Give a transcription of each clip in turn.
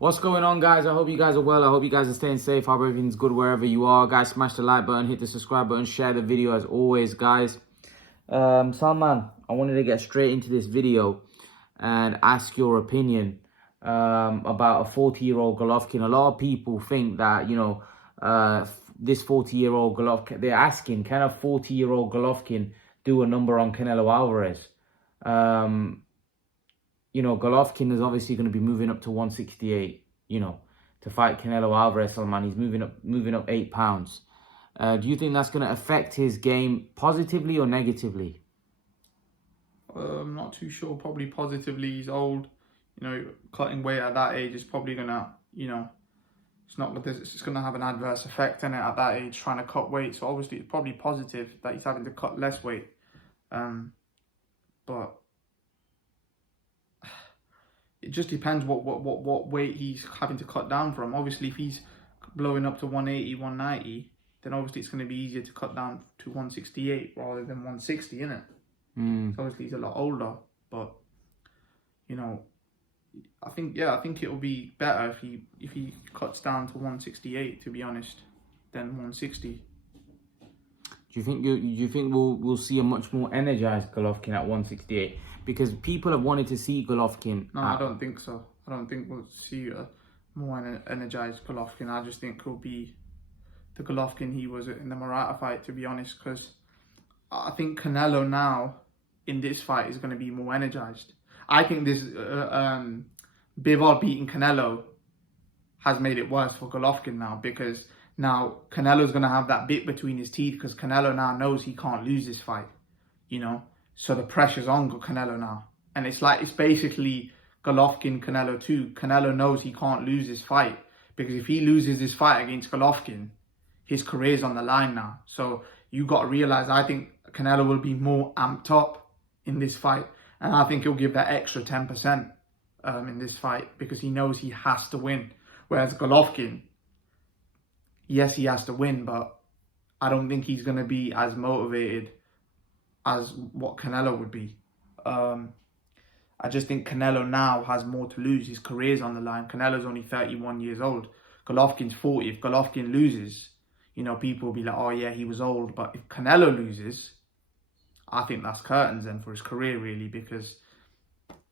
What's going on, guys? I hope you guys are well. I hope you guys are staying safe. I hope everything's good wherever you are. Guys, smash the like button, hit the subscribe button, share the video as always, guys. Salman, I wanted to get straight into this video and ask your opinion about a 40-year-old Golovkin. A lot of people think that, this 40-year-old Golovkin, they're asking, can a 40-year-old Golovkin do a number on Canelo Alvarez? Golovkin is obviously going to be moving up to 168, to fight Canelo Alvarez. Salman, he's moving up 8 pounds. Do you think that's going to affect his game positively or negatively? I'm not too sure. Probably positively. He's old. Cutting weight at that age is probably gonna, it's gonna have an adverse effect in it at that age, trying to cut weight. So obviously, it's probably positive that he's having to cut less weight. But it just depends what weight he's having to cut down from. Obviously, if he's blowing up to 180, 190, then obviously it's going to be easier to cut down to 168 rather than 160, innit? So obviously he's a lot older, but I think it'll be better if he cuts down to 168, to be honest, than 160. Do you think we'll see a much more energized Golovkin at 168? Because people have wanted to see Golovkin. No, I don't think so. I don't think we'll see a more energized Golovkin. I just think he'll be the Golovkin he was in the Murata fight, to be honest. Because I think Canelo now in this fight is going to be more energized. I think this Bivol beating Canelo has made it worse for Golovkin now, because now Canelo's going to have that bit between his teeth, because Canelo now knows he can't lose this fight, So the pressure's on Canelo now. And it's basically Golovkin, Canelo 2. Canelo knows he can't lose this fight, because if he loses this fight against Golovkin, his career's on the line now. So you got to realize, I think Canelo will be more amped up in this fight. And I think he'll give that extra 10% in this fight, because he knows he has to win. Whereas Golovkin, yes, he has to win, but I don't think he's going to be as motivated as what Canelo would be. I just think Canelo now has more to lose. His career's on the line. Canelo's only 31 years old. Golovkin's 40. If Golovkin loses, people will be like, oh yeah, he was old. But if Canelo loses, I think that's curtains then for his career, really, because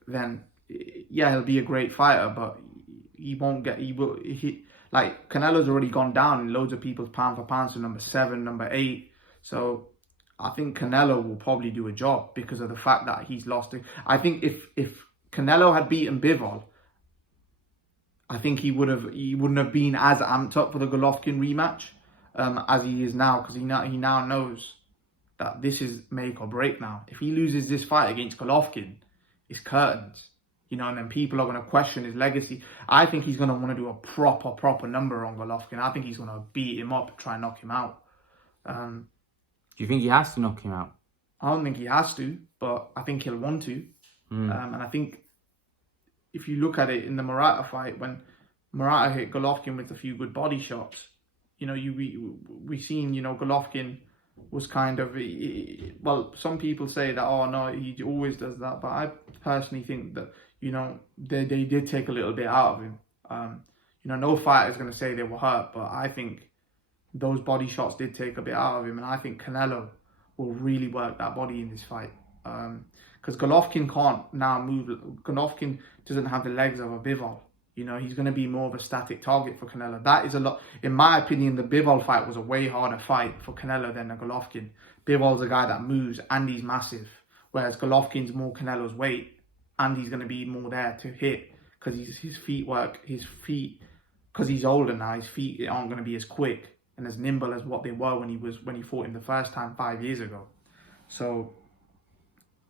then, yeah, he'll be a great fighter, but Canelo's already gone down in loads of people's pound for pound, so number 7, number 8. So I think Canelo will probably do a job because of the fact that he's lost it. I think if Canelo had beaten Bivol, I think he wouldn't have been as amped up for the Golovkin rematch as he is now, because he now knows that this is make or break now. If he loses this fight against Golovkin, it's curtains, and then people are going to question his legacy. I think he's going to want to do a proper number on Golovkin. I think he's going to beat him up, try and knock him out. Do you think he has to knock him out? I don't think he has to, but I think he'll want to. And I think if you look at it in the Murata fight, when Murata hit Golovkin with a few good body shots, we seen, Golovkin was kind of, well, some people say that, oh no, he always does that, but I personally think that, they did take a little bit out of him. No fighter is going to say they were hurt, but I think those body shots did take a bit out of him, and I think Canelo will really work that body in this fight. Because Golovkin can't now move. Golovkin doesn't have the legs of a Bivol. He's going to be more of a static target for Canelo. That is a lot. In my opinion, the Bivol fight was a way harder fight for Canelo than the Golovkin. Bivol's a guy that moves and he's massive, whereas Golovkin's more Canelo's weight, and he's going to be more there to hit, because because he's older now, his feet aren't going to be as quick and as nimble as what they were when he fought him the first time 5 years ago. So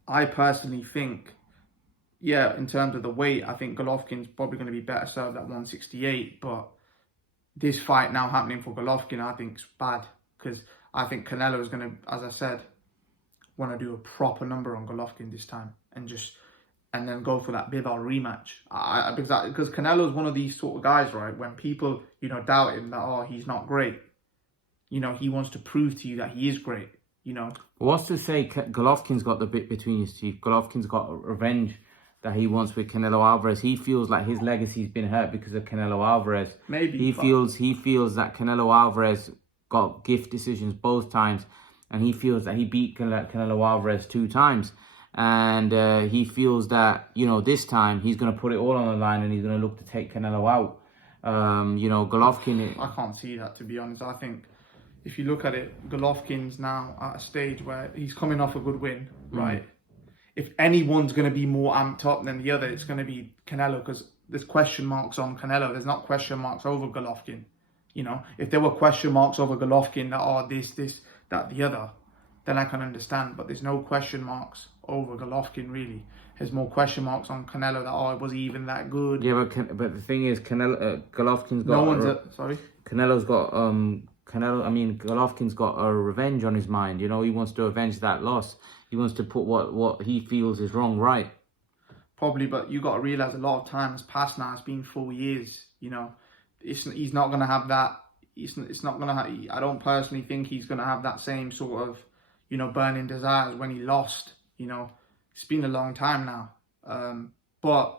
I personally think, yeah, in terms of the weight, I think Golovkin's probably going to be better served at 168. But this fight now happening for Golovkin, I think, is bad, because I think Canelo is going to, as I said, want to do a proper number on Golovkin this time, and then go for that Bivol rematch. Because Canelo's one of these sort of guys, right? When people, doubt him that, oh, he's not great, he wants to prove to you that he is great, What's to say Golovkin's got the bit between his teeth? Golovkin's got revenge that he wants with Canelo Alvarez. He feels like his legacy's been hurt because of Canelo Alvarez. Maybe he feels that Canelo Alvarez got gift decisions both times, and he feels that he beat Canelo Alvarez 2 times, and he feels that, you know, this time he's going to put it all on the line and he's going to look to take Canelo out. You know, Golovkin. I can't see that, to be honest. I think if you look at it, Golovkin's now at a stage where he's coming off a good win, right? If anyone's going to be more amped up than the other, it's going to be Canelo, because there's question marks on Canelo. There's not question marks over Golovkin. You know, if there were question marks over Golovkin that this, that, the other, then I can understand. But there's no question marks over Golovkin, really. There's more question marks on Canelo that, was he even that good? Yeah, but the thing is, Golovkin's got... No one's... sorry? Canelo's got... Golovkin's got a revenge on his mind. You know, he wants to avenge that loss. He wants to put what he feels is wrong right. Probably, but you got to realise a lot of time has passed now. It's been 4 years, you know. He's not going to have that. It's not going to. I don't personally think he's going to have that same sort of, you know, burning desires when he lost. You know, it's been a long time now. But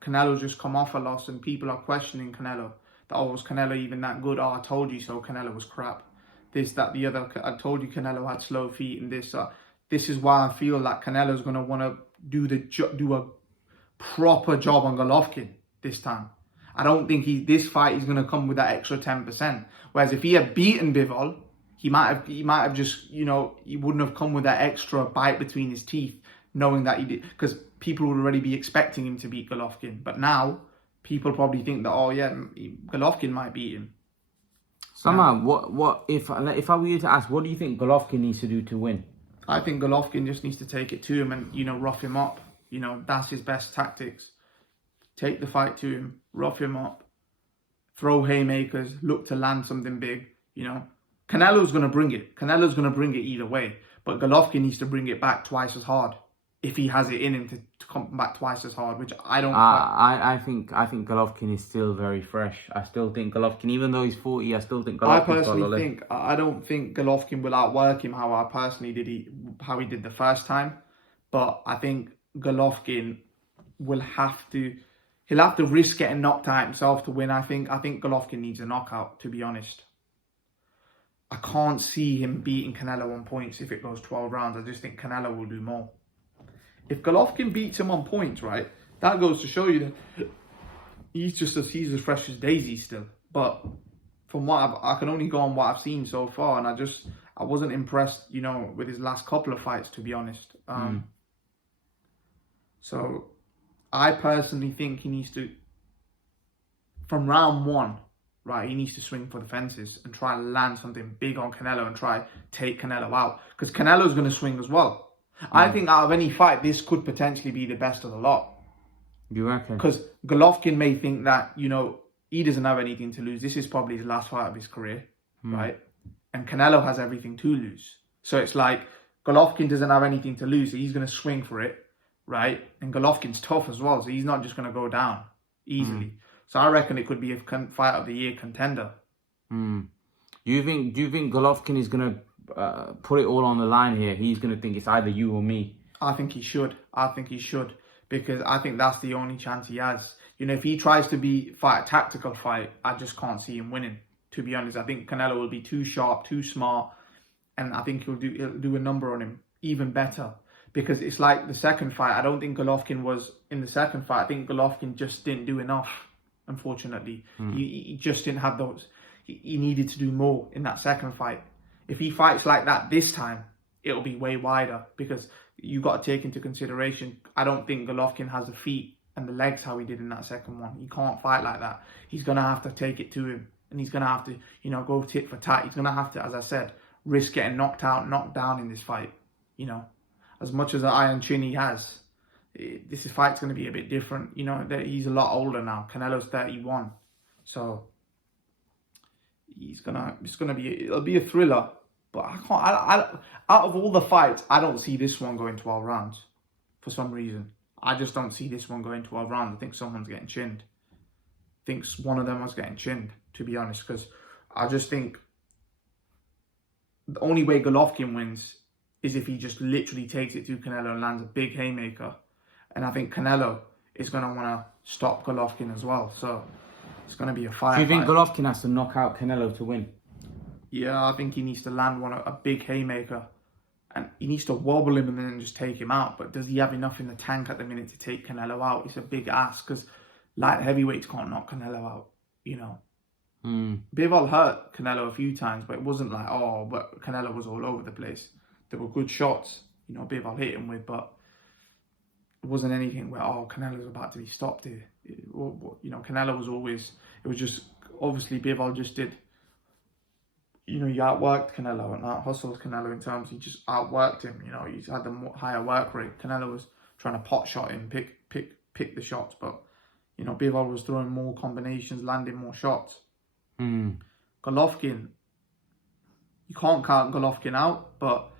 Canelo's just come off a loss, and people are questioning Canelo. That, was Canelo even that good? I told you so. Canelo was crap. This, that, the other. I told you Canelo had slow feet, and this. This is why I feel like Canelo's going to want to do a proper job on Golovkin this time. I don't think this fight is going to come with that extra 10%. Whereas if he had beaten Bivol, he might have just, you know, he wouldn't have come with that extra bite between his teeth, knowing that he did, because people would already be expecting him to beat Golovkin. But now people probably think that, Golovkin might beat him. Somehow, what if I were you to ask, what do you think Golovkin needs to do to win? I think Golovkin just needs to take it to him and, you know, rough him up. You know, that's his best tactics. Take the fight to him, rough him up, throw haymakers, look to land something big, you know. Canelo's going to bring it. Canelo's going to bring it either way. But Golovkin needs to bring it back twice as hard, if he has it in him to come back twice as hard, which I don't... I think Golovkin is still very fresh. I still think Golovkin, even though he's 40, I still think Golovkin... I don't think Golovkin will outwork him how he did the first time. But I think Golovkin will have to... He'll have to risk getting knocked out himself to win. I think Golovkin needs a knockout, to be honest. I can't see him beating Canelo on points if it goes 12 rounds. I just think Canelo will do more. If Golovkin beats him on points, right, that goes to show you that he's as fresh as Daisy still. But from what I can only go on what I've seen so far, and I wasn't impressed, you know, with his last couple of fights, to be honest. So I personally think he needs to, from round 1, right, he needs to swing for the fences and try and land something big on Canelo and try take Canelo out, because Canelo's going to swing as well. I think out of any fight, this could potentially be the best of the lot. You reckon? Because Golovkin may think that, you know, he doesn't have anything to lose. This is probably his last fight of his career, right? And Canelo has everything to lose. So it's like Golovkin doesn't have anything to lose, so he's going to swing for it, right? And Golovkin's tough as well, so he's not just going to go down easily. So I reckon it could be a fight of the year contender. Do you think Golovkin is going to put it all on the line here? He's going to think it's either you or me. I think he should. Because I think that's the only chance he has. You know, if he tries to fight a tactical fight, I just can't see him winning, to be honest. I think Canelo will be too sharp, too smart, and I think he'll do a number on him even better. Because it's like the second fight. I don't think Golovkin was in the second fight. I think Golovkin just didn't do enough, unfortunately. He just didn't have those. He needed to do more in that second fight. If he fights like that this time, it'll be way wider, because you got to take into consideration, I don't think Golovkin has the feet and the legs how he did in that second one. He can't fight like that. He's going to have to take it to him, and he's going to have to, you know, go tit for tat. He's going to have to, as I said, risk getting knocked out, knocked down in this fight. You know, as much as an iron chin he has, this fight's going to be a bit different. You know, he's a lot older now. Canelo's 31. So it'll be a thriller. But out of all the fights, I don't see this one going 12 rounds for some reason. I just don't see this one going 12 rounds. I think someone's getting chinned. I think one of them was getting chinned, to be honest, because I just think the only way Golovkin wins is if he just literally takes it to Canelo and lands a big haymaker. And I think Canelo is going to want to stop Golovkin as well. So it's going to be a fight. Do you think Golovkin has to knock out Canelo to win? Yeah, I think he needs to land a big haymaker. And he needs to wobble him and then just take him out. But does he have enough in the tank at the minute to take Canelo out? It's a big ask because light heavyweights can't knock Canelo out, you know. Bivol hurt Canelo a few times, but it wasn't like, oh, but Canelo was all over the place. There were good shots, you know, Bivol hit him with, but it wasn't anything where, oh, Canelo's about to be stopped here. You know, Canelo was always, it was just, obviously Bivol just did, you know, he outworked Canelo and out-hustled Canelo in terms, he just outworked him, you know, he's had the higher work rate. Canelo was trying to pot shot him, pick the shots, but, you know, Bivol was throwing more combinations, landing more shots. Golovkin, you can't count Golovkin out, but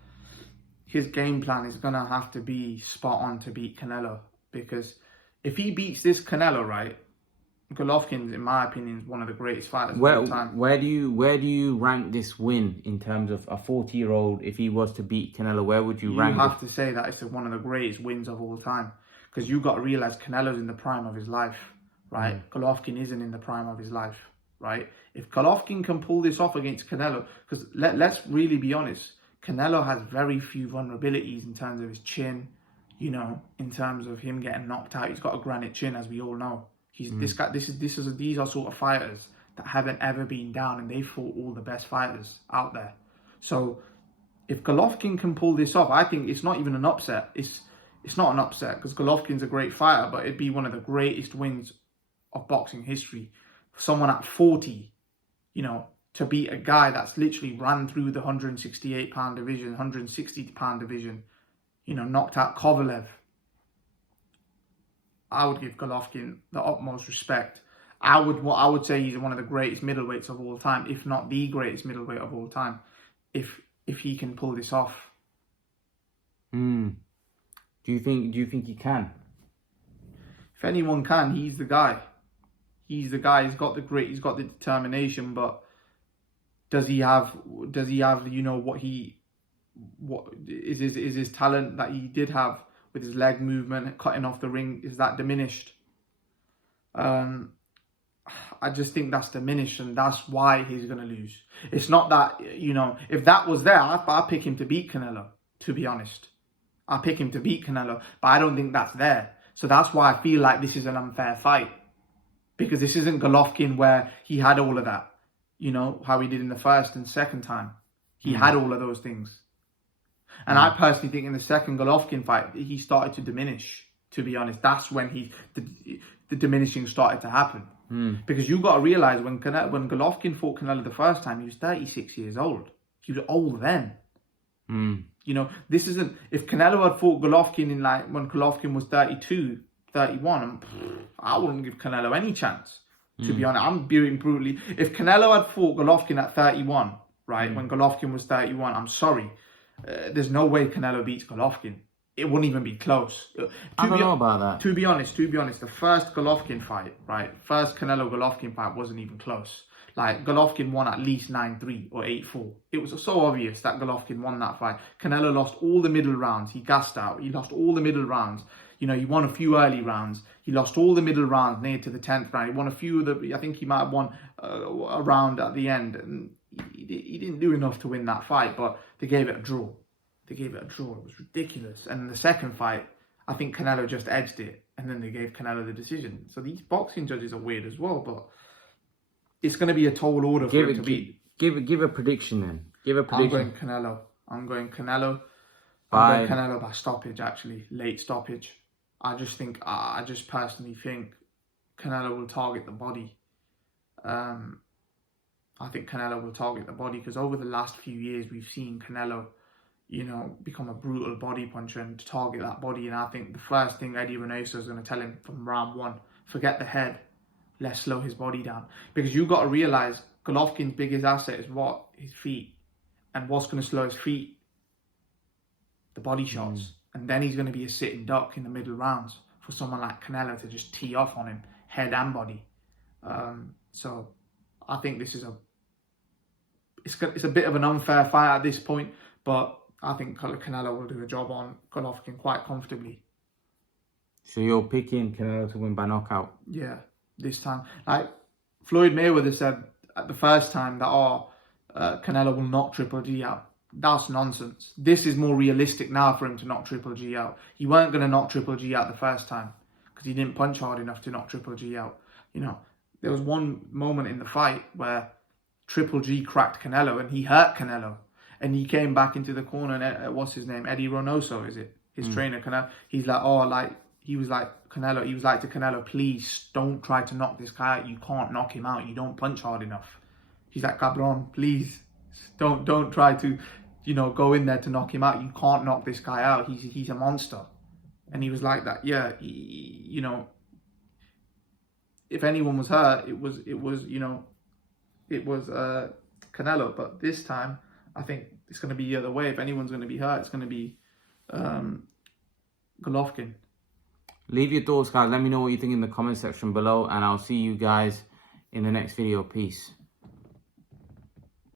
his game plan is going to have to be spot on to beat Canelo, because if he beats this Canelo, right, Golovkin, in my opinion, is one of the greatest fighters of all time. Where do you rank this win in terms of a 40-year-old? If he was to beat Canelo, where would you rank it? You have to say that it's one of the greatest wins of all time, because you've got to realize Canelo's in the prime of his life, right? Golovkin isn't in the prime of his life, right? If Golovkin can pull this off against Canelo, because let's really be honest, Canelo has very few vulnerabilities in terms of his chin, you know, in terms of him getting knocked out. He's got a granite chin, as we all know. These are sort of fighters that haven't ever been down, and they fought all the best fighters out there. So if Golovkin can pull this off, I think it's not even an upset. It's not an upset because Golovkin's a great fighter, but it'd be one of the greatest wins of boxing history. For someone at 40, you know, to beat a guy that's literally ran through the 168-pound division, 160-pound division, you know, knocked out Kovalev. I would give Golovkin the utmost respect. I would say he's one of the greatest middleweights of all time, if not the greatest middleweight of all time, if he can pull this off. Do you think he can? If anyone can, he's the guy. He's the guy. He's got the grit. He's got the determination. But does he have? You know what is his talent that he did have with his leg movement, cutting off the ring? Is that diminished? I just think that's diminished, and that's why he's gonna lose. It's not that, you know, if that was there, I'd pick him to beat Canelo. To be honest, I pick him to beat Canelo, but I don't think that's there. So that's why I feel like this is an unfair fight. Because this isn't Golovkin where he had all of that. You know, how he did in the first and second time. He had all of those things. And I personally think in the second Golovkin fight, he started to diminish, to be honest. That's when the diminishing started to happen. Because you got to realise when Golovkin fought Canelo the first time, he was 36 years old. He was old then. You know, this isn't... If Canelo had fought Golovkin in when Golovkin was 32... 31, I wouldn't give Canelo any chance, to be honest. I'm being brutally... If Canelo had fought Golovkin at 31, right, when Golovkin was 31, I'm sorry. There's no way Canelo beats Golovkin. It wouldn't even be close. I don't know about that. To be honest, the first Golovkin fight, right, first Canelo-Golovkin fight wasn't even close. Like, Golovkin won at least 9-3 or 8-4. It was so obvious that Golovkin won that fight. Canelo lost all the middle rounds. He gassed out. He lost all the middle rounds. You know, he won a few early rounds. He lost all the middle rounds near to the 10th round. He won a few of the... I think he might have won a round at the end. And he didn't do enough to win that fight, but they gave it a draw. It was ridiculous. And in the second fight, I think Canelo just edged it. And then they gave Canelo the decision. So these boxing judges are weird as well, but it's going to be a tall order for him to beat. Give a prediction then. Give a prediction. I'm going Canelo by stoppage, actually. Late stoppage. I just personally think Canelo will target the body. I think Canelo will target the body because over the last few years, we've seen Canelo, you know, become a brutal body puncher and target that body. And I think the first thing Eddie Reynoso is going to tell him from round one, forget the head, let's slow his body down. Because you've got to realise Golovkin's biggest asset is what? His feet. And what's going to slow his feet? The body shots. And then he's going to be a sitting duck in the middle rounds for someone like Canelo to just tee off on him, head and body. So I think this is it's a bit of an unfair fight at this point, but I think Canelo will do a job on Golovkin quite comfortably. So you're picking Canelo to win by knockout? Yeah, this time. Like, Floyd Mayweather said at the first time that, Canelo will knock Triple G out. That's nonsense. This is more realistic now for him to knock Triple G out. He weren't going to knock Triple G out the first time because he didn't punch hard enough to knock Triple G out. You know, there was one moment in the fight where Triple G cracked Canelo and he hurt Canelo. And he came back into the corner and, what's his name? Eddie Reynoso, is it? His trainer, Canelo. He's like, he was like to Canelo, please don't try to knock this guy out. You can't knock him out. You don't punch hard enough. He's like, cabron, please don't try to, go in there to knock him out. You can't knock this guy out. He's a monster. And he was like that. Yeah, if anyone was hurt, it was Canelo. But this time, I think it's going to be the other way. If anyone's going to be hurt, it's going to be Golovkin. Leave your thoughts, guys. Let me know what you think in the comment section below, and I'll see you guys in the next video. Peace.